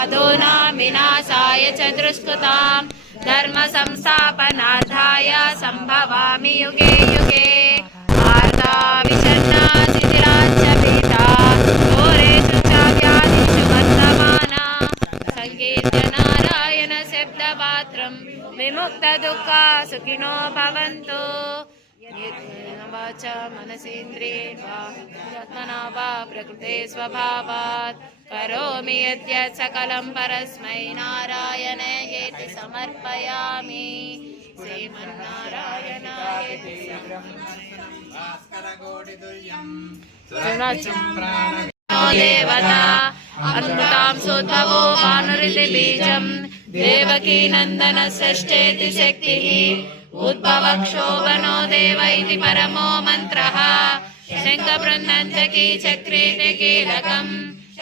साधूनां विनाशाय च दुष्कृतां धर्म संस्थापनार्थाय संभवामि युगे युगे वार्ता विषण्णा शिथिलाश्च पीता घोरेषु च व्याधिषु वर्तमाना संकीर्त्य नारायण शब्दपात्रं विमुक्तदुःखा सुखिनो भवन्तु वाचा मनसेन्द्रियेर्वा वा प्रकृते स्वभावात् करोमि यद्यत् सकलं परस्मै नारायणायेति समर्पयामि श्रीमन्नारायणायेति देवता अमृतां सोद्भवो भानुरिति बीजं देवकी नन्दन षष्ठेति शक्तिः उद्भवक्षोभनो देव इति परमो मन्त्रः शङ्खबृन्नन्तकी चक्रेण कीलकम्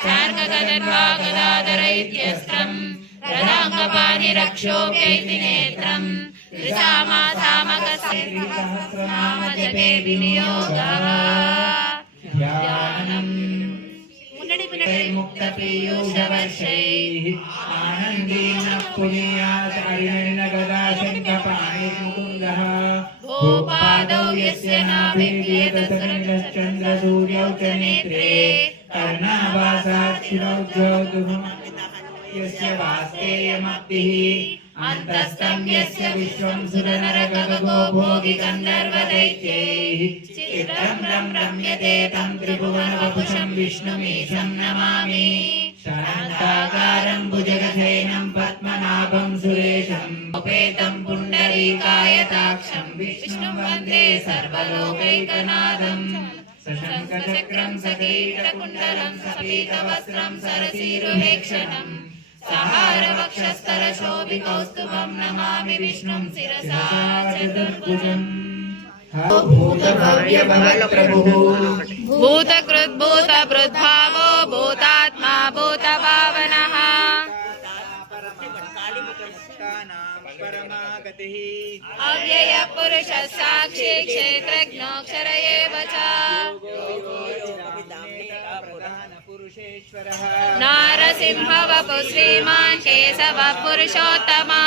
शार्ङ्गगदर्वा गदाधर इत्यस्त्रम् रदाङ्गपाणि रक्षोभ्य इति नेत्रम् त्रिसामासामकसहस्रनाम जपे विनियोगः ध्यानम् मुक्तपीयूषवर्षैः आनन्देन पुनीयाचार्येण गदा शङ्खपाणिर्मुकुन्दः भूपादौ यस्य नाभिर्येतचन्द्रसूर्यौ च नेत्रे कर्णाभासाक्षिरौद्योगुः यस्य वास्तेयमब्धिः अन्तस्तं यस्य विश्वं सुरनरगगो भोगि गन्धर्वदैत्यैः चित्रं रम्यते तं त्रिभुवनवपुषं विष्णुमीशं नमामि शान्ताकारं भुजगशयनं पद्मनाभं सुरेशं उपेतं पुण्डरीकायताक्षं विष्णुं वन्दे सर्वलोकैकनाथं सशङ्खचक्रं सकीटकुण्डलं सपीतवस्त्रं सरसीरुहेक्षणम् सहारवक्षस्थलशोभिकौस्तुभं नमामि विष्णुं शिरसा चतुर्भुजम् भूतकृद्भूतभृद्भावो भूतात्मा भूतभावनः अव्यय पुरुष साक्षी क्षेत्रज्ञोऽक्षर एव च नारसिंह वपु श्रीमान् केशव पुरुषोत्तमा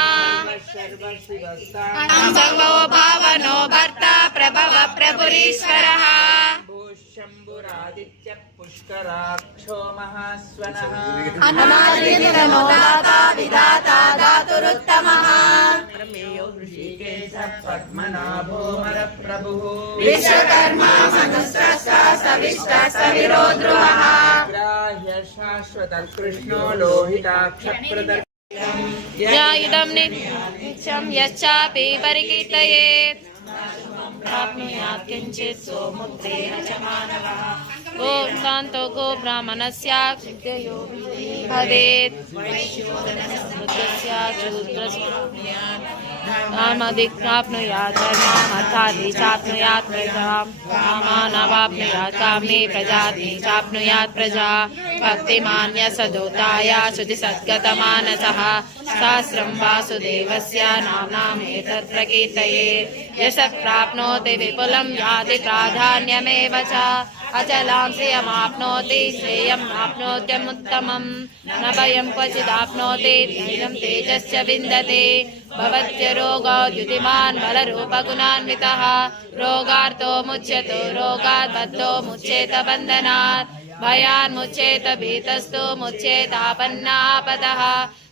संभवो भावनो भर्ता प्रभव प्रभुरीश्वरः शम्भुरादित्य पुष्कराक्षो महास्वनः अनादिनो दाता विधाता धातुरुत्तमः प्रमेयो ऋषिकेश पद्मनाभो मरप्रभुः विश्वकर्मा मनुस्रष्टा सविष्टा सविरो ध्रुवः ग्राह्य शाश्वत कृष्णो लोहिताक्षप्रद इदं नित्यं यच्चापि परिकीर्तयेत् प्राप्नुयात् किञ्चित् सोमुद्रेण च मानवः ॐ कान्तो गो ब्राह्मणस्य क्षित्ययो भवेत् प्राप्नुयात् धर्मार्थादि चाप्नुयात् प्रजां कामानवाप्नुयात् कामे प्रजाति चाप्नुयात् प्रजा भक्तिमान्य सदोताय श्रुतिसद्गतमानसः सहस्रं वासुदेवस्य नाम्नामेतत् प्रकीर्तये यश प्राप्नोति विपुलं याति प्राधान्यमेव च अचलां श्रियमाप्नोति श्रेयम् आप्नोत्यमुत्तमं न भयं क्वचिदाप्नोति धैर्यं तेजश्च विन्दते भवत्य रोगोद्युतिमान् बलरूपगुणान्वितः रोगार्तो मुच्यतो रोगात् बद्धो मुच्येत बन्धनात् भयान् मुच्येत भीतस्तु मुच्येतापन्नापदः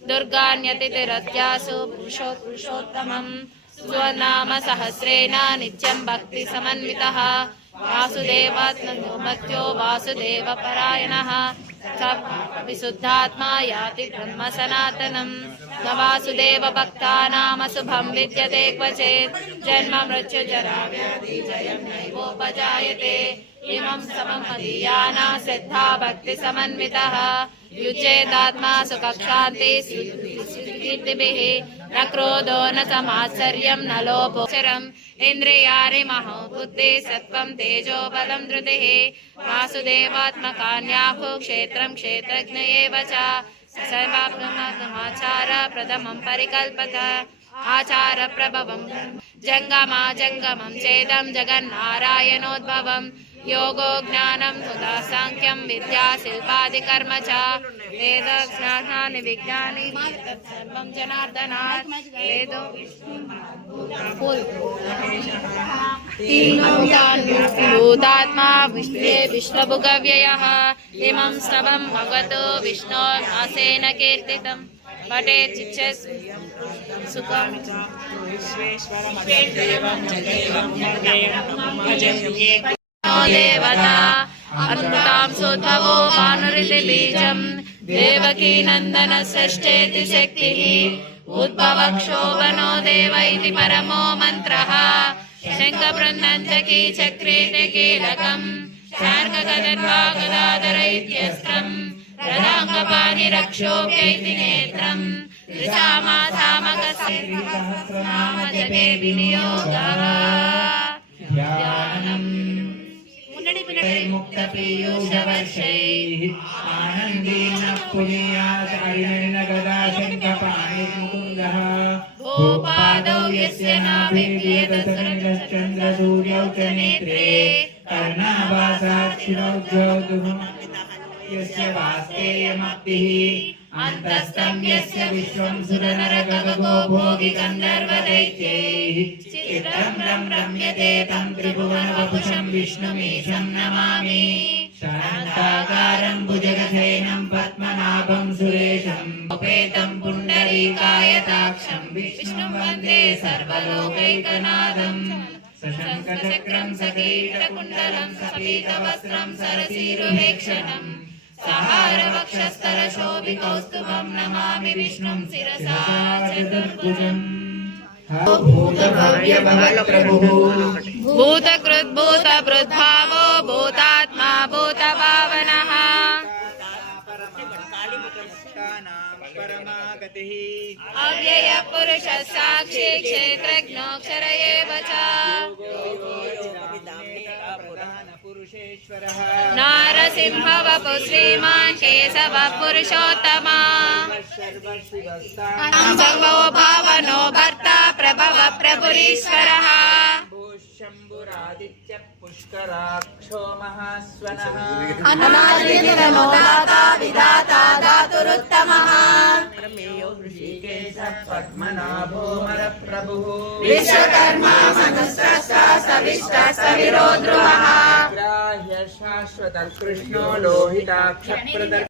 दुर्गान्यतिरत्यासु पुरुषोत्तमम् स्वनाम सहस्रेण नित्यं भक्ति समन्वितः वासुदेवात्मनो मत्यो वासुदेवपरायणः विशुद्धात्मा याति ब्रह्म सनातनं न वासुदेव भक्तानामशुभं विद्यते क्वचित् जन्म मृत्यु जरा व्याधि जयं नैवोपजायते इमं समं मदीयाना श्रद्धा भक्ति समन्वितः युज्येतात्मा सुखशान्ति कीर्तिभिः न क्रोधो न समात्सर्यं न लोभोचरम् इन्द्रियाणि महो बुद्धि सत्त्वं तेजो बलं धृतिः वासुदेवात्मकान्याहु क्षेत्रं क्षेत्रज्ञ एव च सर्वात्ममाचार प्रथमं परिकल्पत आचार प्रभवं जंगमा जंगमं चेदं जगन्नारायणोद्भवं योगो ज्ञानं तथा सांख्यं विद्या शिल्पादिकर्म च वेदज्ञानानि विज्ञानि तत्सर्वं जनार्दनात् वेदो भूतात्मा विश्वे विष्णुभुगव्ययः इमं स्तवं भगवतो विष्णोर्नासेन कीर्तितं पठेत् चिच्चस् सुखं देवता अमृतां सोद्भवो भानुरिति बीजं देवकी नन्दनषष्ठेति शक्तिः उद्भवक्षोभनो देव इति परमो मन्त्रः शङ्खबृन्नन्तकी चक्रेण कीलकम् शार्ङ्गगदर्भा गदाधर इत्यस्त्रम् रथाङ्गपाणिरक्षोभ्य इति नेत्रम् त्रिसामासामकनाम जगे विनियोगः ध्यानम् मुक्तपीयूषवर्षैः आनन्देन पुनीयात् हरिणेन गदा शङ्खपाणिर्मुकुन्दः भूपादौ यस्य नाभिर्येतचन्द्रसूर्यौ च नेत्रे कर्णावासाक्षिणोज्योतिः यस्य वास्तेयमप्तिः अन्तस्तं यस्य विश्वं सुरनरगगो भोगि गन्धर्वदैत्यैः चित्रं रम्यते तं त्रिभुवनवपुषं विष्णुमीशं नमामि शान्ताकारं भुजगशयनं पद्मनाभं सुरेशं उपेतं पुण्डरीकायताक्षं विष्णुं वन्दे सर्वलोकैकनाथम् सशङ्खचक्रं सकीटकुण्डलं सपीतवस्त्रं सरसीरुहेक्षणम् सहारवक्षस्थलशोभिकौस्तुभं नमामि विष्णुं शिरसा चतुर्भुजम् भूतकृद्भूतभृद्भावो भूतात्मा भूतभावनः अव्यय पुरुष साक्षी क्षेत्रज्ञोऽक्षर एव च नारसिंह वपु श्रीमान् केशव पुरुषोत्तमा सर्वो भावनो भर्ता प्रभव प्रभुरीश्वरः शम्भुरादित्य पुष्कराक्षो महास्वनः अनादिनमो दाता विधाता दातुरुत्तमः प्रमेयो ऋषिकेश पद्मनाभो मरप्रभुः विश्वकर्मा मनुस्रष्टा सविष्टा सविरो ध्रुवः ग्राह्य शाश्वत कृष्णो लोहिताक्ष